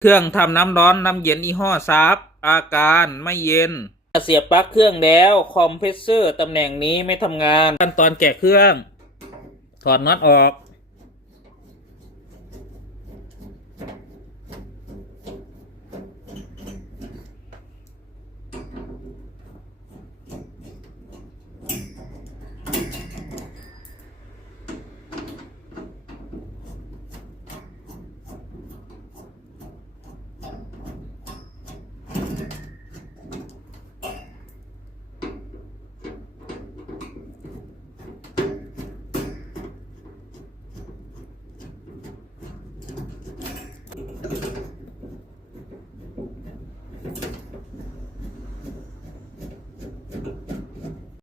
เครื่องทำน้ำร้อนน้ำเย็นยี่ห้อซาบอาการไม่เย็นเสียบปลั๊กเครื่องแล้วคอมเพรสเซอร์ตำแหน่งนี้ไม่ทำงานขั้นตอนแกะเครื่องถอดน็อตออก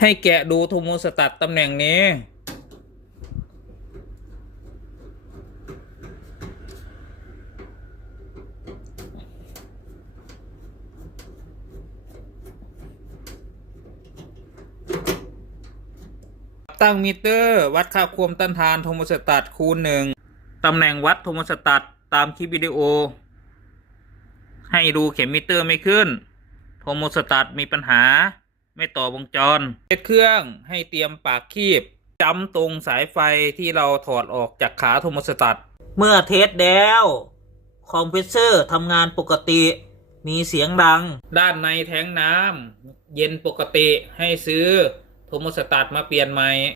ให้แกะดูโทโมสตัตตำแหน่งนี้ตั้งมิเตอร์วัดค่าความต้านทานโทโมสตัตคูณ1ตำแหน่งวัดโทโมสตัตตามคลิปวิดีโอให้ดูเข็มมิเตอร์ไม่ขึ้นโทโมสตัตมีปัญหาไม่ต่อวงจรเทสเครื่องให้เตรียมปากคีบจ้ำตรงสายไฟที่เราถอดออกจากขาโทโมสตัตเมื่อเทสแล้วคอมเพรสเซอร์ทำงานปกติมีเสียงดังด้านในแทงน้ำเย็นปกติให้ซื้อโทโมสตัตมาเปลี่ยนใหม่